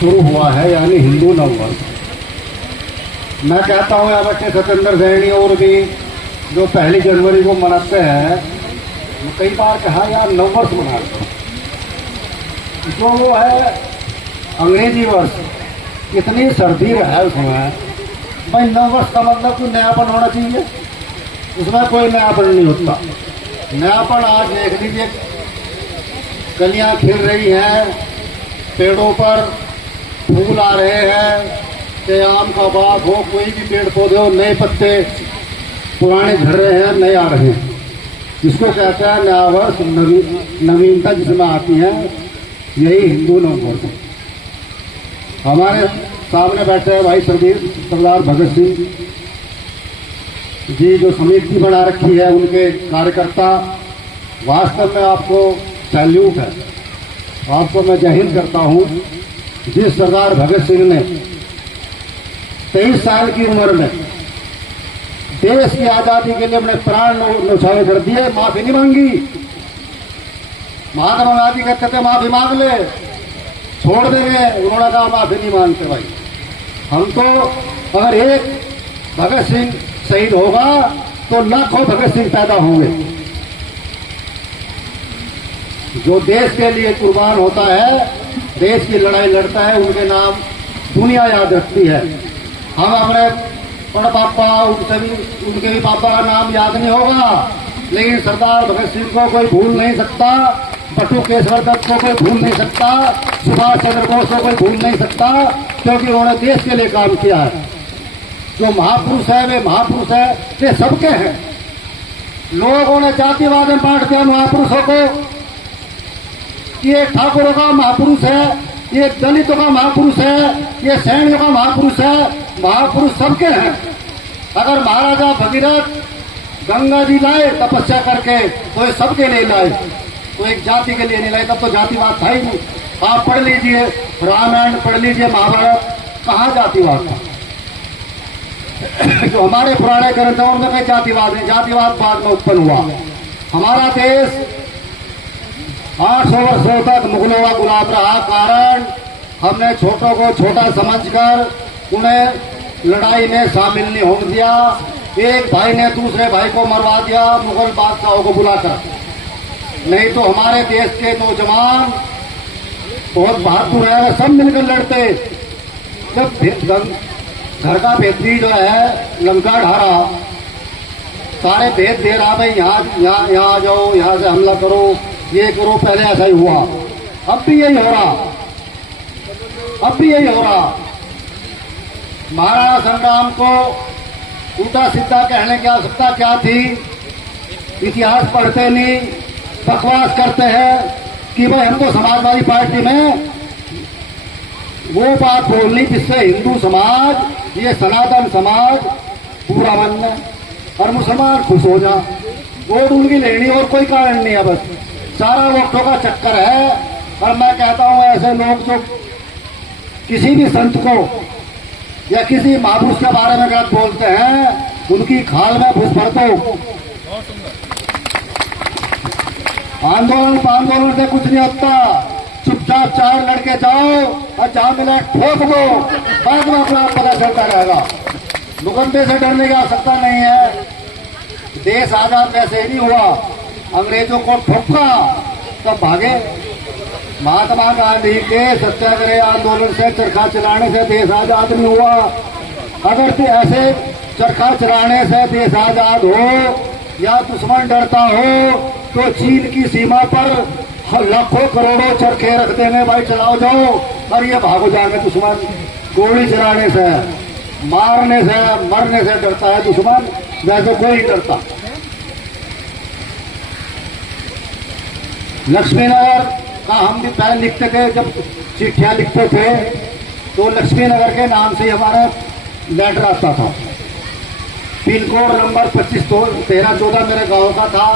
शुरू हुआ है, यानी हिंदू नववर्ष। मैं कहता हूँ यहाँ बच्चे सत्येंद्र सैनी और भी जो 1 जनवरी को मनाते हैं, कई बार कहा यार नववर्ष मनाते हैं, जो वो है अंग्रेजी वर्ष, कितनी सर्दी है उसमें। भाई नववर्ष का मतलब कोई नयापन होना चाहिए, उसमें कोई नयापन नहीं होता। नयापन आज देख लीजिए, कलियां खिल रही हैं, पेड़ों पर फूल आ रहे हैं, चाहे आम का बाग हो, कोई भी पेड़ पौधे हो, नए पत्ते पुराने झड़ रहे हैं, नए आ रहे हैं। जिसको कहते हैं नया वर्ष, नवीनता जिसमें आती है, यही हिंदू नववर्ष है। हमारे सामने बैठे हैं भाई सरदार भगत सिंह जी, जो समिति बना रखी है, उनके कार्यकर्ता, वास्तव में आपको सैल्यूट है, आपको मैं जय हिंद करता हूँ। जिस सरदार भगत सिंह ने 23 साल की उम्र में देश की आजादी के लिए अपने प्राण न्यौछावर कर दिए, माफी नहीं मांगी। महात्मा गांधी कहते थे माफी मांग ले, छोड़ देंगे, उन्होंने कहा माफी नहीं मांगते भाई हम तो। अगर एक भगत सिंह शहीद होगा तो लाखों भगत सिंह पैदा होंगे। जो देश के लिए कुर्बान होता है, देश की लड़ाई लड़ता है, उनके नाम दुनिया याद रखती है। हम अपने बड़ा पापा, उनके भी पापा का नाम याद नहीं होगा, लेकिन सरदार भगत सिंह को कोई भूल नहीं सकता, बटू केशवर दत्त को कोई भूल नहीं सकता, सुभाष चंद्र बोस को कोई भूल नहीं सकता, क्योंकि उन्होंने देश के लिए काम किया है। जो महापुरुष है वे महापुरुष है, वे सबके हैं। लोगों ने जातिवाद में बांट दिया महापुरुषों को, ये ठाकुरों का महापुरुष है, ये दलितों का महापुरुष है, ये सैनियों का महापुरुष है। महापुरुष सबके हैं। अगर महाराजा भगीरथ गंगा जी लाए तपस्या करके, तो ये सबके लिए लाए, तो एक जाति के लिए नहीं लाए, तब तो जातिवाद था ही नहीं। आप पढ़ लीजिए रामायण, पढ़ लीजिए महाभारत, कहाँ जातिवाद था। जो हमारे पुराने ग्रंथ हैं उनमें कई जातिवाद है, जातिवाद बाद में उत्पन्न हुआ। हमारा देश 800 वर्षों तक मुगलों का गुलाम रहा, कारण हमने छोटों को छोटा समझकर उन्हें लड़ाई में शामिल नहीं होने दिया। एक भाई ने दूसरे भाई को मरवा दिया मुगल बादशाहों को बुलाकर। नहीं तो हमारे देश के नौजवान बहुत बहादुर है, सब मिलकर लड़ते। जब घर का भेदी जो है लंका ढारा, सारे भेद दे रहा, भाई यहाँ आ जाओ, यहाँ से हमला करो, ये करो, पहले ऐसा ही हुआ, अब भी यही हो रहा, अब भी यही हो रहा। महाराणा संग्राम को उल्टा सीधा कहने की आवश्यकता क्या थी? इतिहास पढ़ते नहीं, बकवास करते हैं कि भाई हमको समाजवादी पार्टी में वो बात बोलनी जिससे हिंदू समाज, ये सनातन समाज पूरा मन और मुसलमान खुश हो जा, वोट उनकी लेनी और कोई कारण नहीं है, बस सारा वोटों का चक्कर है। और मैं कहता हूं ऐसे लोग जो किसी भी संत को या किसी महापुरुष के बारे में गलत बोलते हैं, उनकी खाल में घुस भर दो। आंदोलन से कुछ नहीं होता, चुपचाप 4 लड़के जाओ और जहां मिला ठोक दो, बाद में अपना पता चलता रहेगा। मुकदमे से डरने की आवश्यकता नहीं है। देश आजाद वैसे ही नहीं हुआ, अंग्रेजों को ठोका तब भागे। महात्मा गांधी के सत्याग्रह आंदोलन से, चरखा चलाने से देश आजाद नहीं हुआ। अगर ऐसे चरखा चलाने से देश आजाद हो या दुश्मन डरता हो, तो चीन की सीमा पर लाखों करोड़ों चरखे रख देंगे, भाई चलाओ जाओ, और ये भागो जाएंगे दुश्मन। गोली चलाने से, मारने से, मरने से डरता है दुश्मन, वैसे कोई नहीं डरता। लक्ष्मीनगर का हम भी पहले लिखते थे, जब चिट्ठियां लिखते थे तो लक्ष्मीनगर के नाम से हमारा लेटर आता था। पिन कोड नंबर 251314 मेरे गांव का था।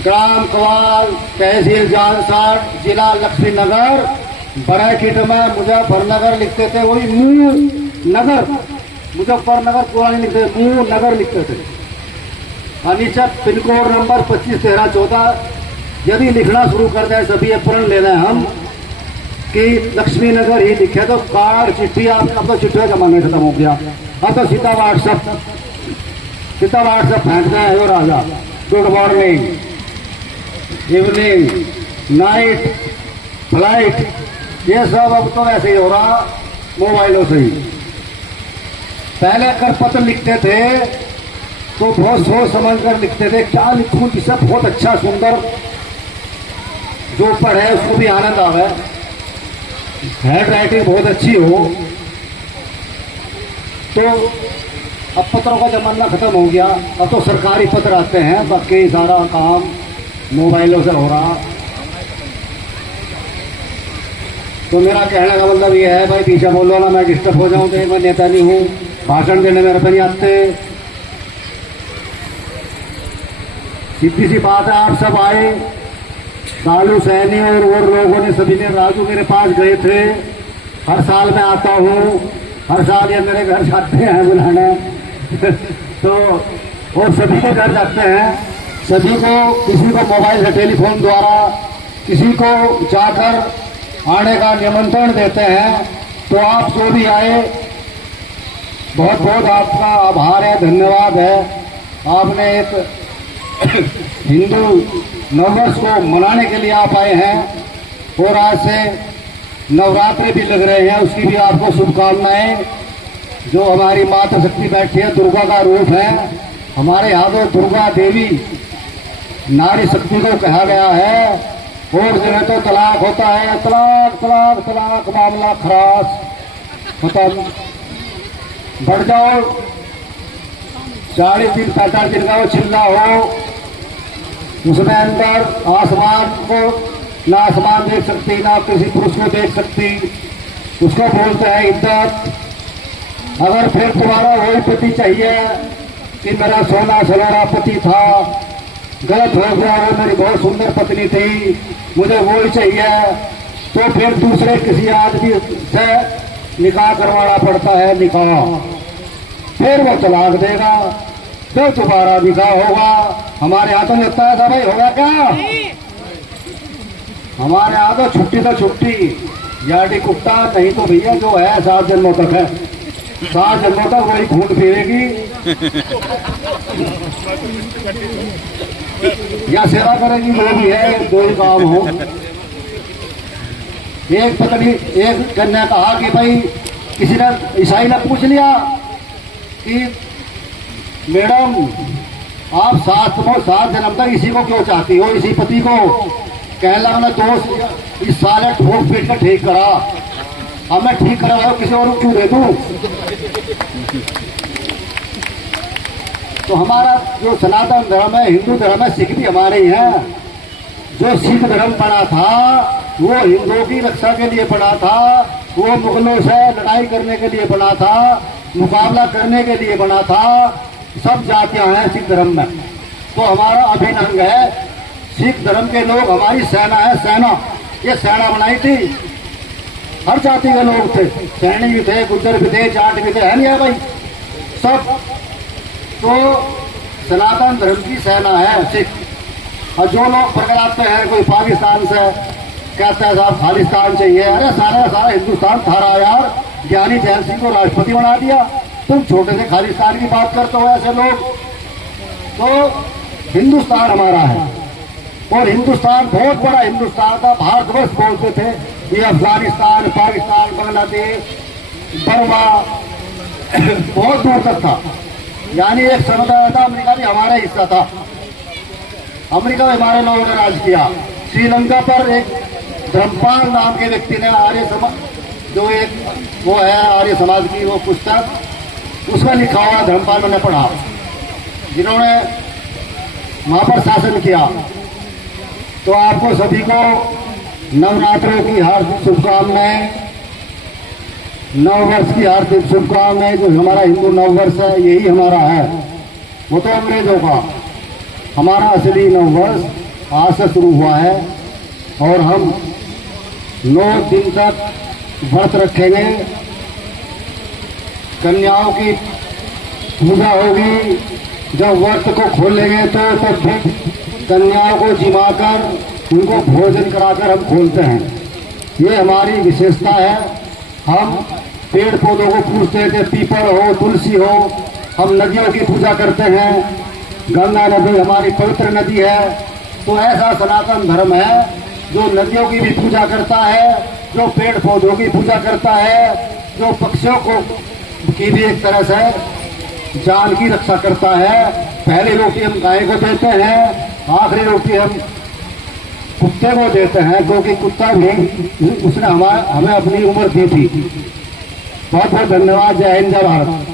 ग्राम कवाल, तहसील जानसाट, जिला लक्ष्मीनगर, ब्रैकेट में मुजफ्फरनगर लिखते थे, वही मुंह नगर, मुजफ्फरनगर पूरा नहीं लिखते, मुंह नगर लिखते थे। अनिश्चित पिन कोड नंबर 251314। यदि लिखना शुरू कर दें, सभी प्रण ले लें हम, कि लक्ष्मी नगर ही लिखे तो कार्ड चिट्ठी, आप अब तो चिट्ठी का जमाना खत्म हो गया, अब तो सीधा व्हाट्सएप फेंकते हैं। हो राजा, good morning, evening, night, flight, ये सब अब तो ऐसे ही हो रहा मोबाइलों से ही। पहले अगर पत्र लिखते थे तो बहुत सोच समझ कर लिखते थे, क्या लिखूं जिससे बहुत अच्छा सुंदर जो पढ़े उसको भी आनंद आवे, हैंड राइटिंग बहुत अच्छी हो। तो अब पत्रों का जमाना खत्म हो गया, अब तो सरकारी पत्र आते हैं, बाकी सारा काम मोबाइलों से हो रहा। तो मेरा कहने का मतलब ये है, भाई पीछे बोलो ना, मैं डिस्टर्ब हो जाऊं, तो मैं नेता नहीं हूँ, भाषण देने मेरे पे नहीं आते। सीधी सी बात है, आप सब आए, सालू सैनी और लोगों ने, सभी ने, राजू मेरे पास गए थे। हर साल मैं आता हूँ, हर साल ये मेरे घर जाते हैं बुलाने तो और सभी के घर जाते हैं, सभी को, किसी को मोबाइल से टेलीफोन द्वारा, किसी को जाकर आने का निमंत्रण देते हैं। तो आप जो भी आए, बहुत बहुत आपका आभार है, धन्यवाद है। आपने एक हिंदू नववर्ष को मनाने के लिए आप आए हैं, और आज से नवरात्रि भी लग रहे हैं, उसकी भी आपको शुभकामनाएं। जो हमारी माता शक्ति बैठी है, दुर्गा का रूप है, हमारे यहाँ तो दुर्गा देवी नारी शक्ति को कहा गया है। और जो है तो तलाक होता है, तलाक तलाक तलाक, मामला खरास, खत्म, बढ़ जाओ। 40 दिन 45 दिन का वो चिल्ला हो, उसमें अंदर आसमान को, ना आसमान देख सकती, ना किसी पुरुष को देख सकती, उसको बोलते हैं इज्जत। अगर फिर तुम्हारा वही पति चाहिए कि मेरा सोना सलोरा पति था, गलत हो गया, वो मेरी बहुत सुंदर पत्नी थी, मुझे वही चाहिए, तो फिर दूसरे किसी आदमी से निकाह करवाना पड़ता है, निकाह, फिर वो तलाक देगा, फिर दोबारा निकाह होगा। हमारे यहाँ तो लगता है भाई, होगा क्या? हमारे यहाँ तो छुट्टी याडी कुत्ता, नहीं तो भैया जो है 7 जन्मों तक है, 7 जन्मों तक वही खून फिरेगी या सेवा करेगी, वो भी है, दो ही काम हो। एक पत्नी, एक कन्या कहा कि भाई, किसी ने, ईसाई ने पूछ लिया कि मैडम आप 7 जन्म तक इसी को क्यों चाहती हो, इसी पति को? कहने लगा, मैंने दोस्त इस साल ठोक पीट कर ठीक करा, अब मैं ठीक करा हुआ किसी और को क्यों दे दूं? तो हमारा जो सनातन धर्म है, हिंदू धर्म है, सिख भी हमारे ही है। जो सिख धर्म पड़ा था वो हिंदुओं की रक्षा के लिए पड़ा था, वो मुगलों से लड़ाई करने के लिए बना था, मुकाबला करने के लिए बना था। सब जातियां हैं सिख धर्म में, तो हमारा अभिन्न अंग है। सिख धर्म के लोग हमारी सेना है, सेना, ये सेना बनाई थी, हर जाति के लोग थे, सैनी भी थे, गुज्जर भी थे, जाट भी थे, है नहीं है भाई सब। तो सनातन धर्म की सेना है सिख। और जो लोग पकड़ाते हैं, कोई पाकिस्तान से कहता है साहब खालिस्तान चाहिए, अरे सारा सारा हिंदुस्तान थारा यार, ज्ञानी जैन सिंह को राष्ट्रपति बना दिया, तुम छोटे से खालिस्तान की बात करते हो ऐसे लोग। तो हिंदुस्तान हमारा है, और हिंदुस्तान बहुत बड़ा हिंदुस्तान था, भारतवर्ष बोलते थे। ये अफगानिस्तान, पाकिस्तान, बांग्लादेश, बर्मा बहुत दूर तक था, यानी एक समुदाय था। अमेरिका भी हमारा हिस्सा था, अमेरिका में हमारे लोगों ने राज किया। श्रीलंका पर एक धर्मपाल नाम के व्यक्ति ने, आर्य समाज, जो एक वो है आर्य समाज की वो पुस्तक, उसका लिखा हुआ धर्मपाल मैंने पढ़ा, जिन्होंने वहां पर शासन किया। तो आपको सभी को नवरात्रों की हार्दिक शुभकामनाएं, नववर्ष की हार्दिक शुभकामनाएं। जो हमारा हिंदू नववर्ष है, यही हमारा है, वो तो अंग्रेजों का। हमारा असली नववर्ष आज से शुरू हुआ है, और हम 9 दिन तक व्रत रखेंगे, कन्याओं की पूजा होगी। जब व्रत को खोलेंगे तो तब भी कन्याओं को जिमाकर उनको भोजन कराकर हम खोलते हैं। ये हमारी विशेषता है। हम पेड़ पौधों को पूजते थे, पीपल हो, तुलसी हो। हम नदियों की पूजा करते हैं, गंगा नदी हमारी पवित्र नदी है। तो ऐसा सनातन धर्म है जो नदियों की भी पूजा करता है, जो पेड़ पौधों की पूजा करता है, जो पक्षियों को की भी एक तरह से जान की रक्षा करता है। पहली रोटी हम गाय को देते हैं, आखिरी रोटी हम कुत्ते को देते हैं, क्योंकि कुत्ता भी उसने हमें अपनी उम्र दी थी। बहुत बहुत धन्यवाद। जय हिंद, जय भारत।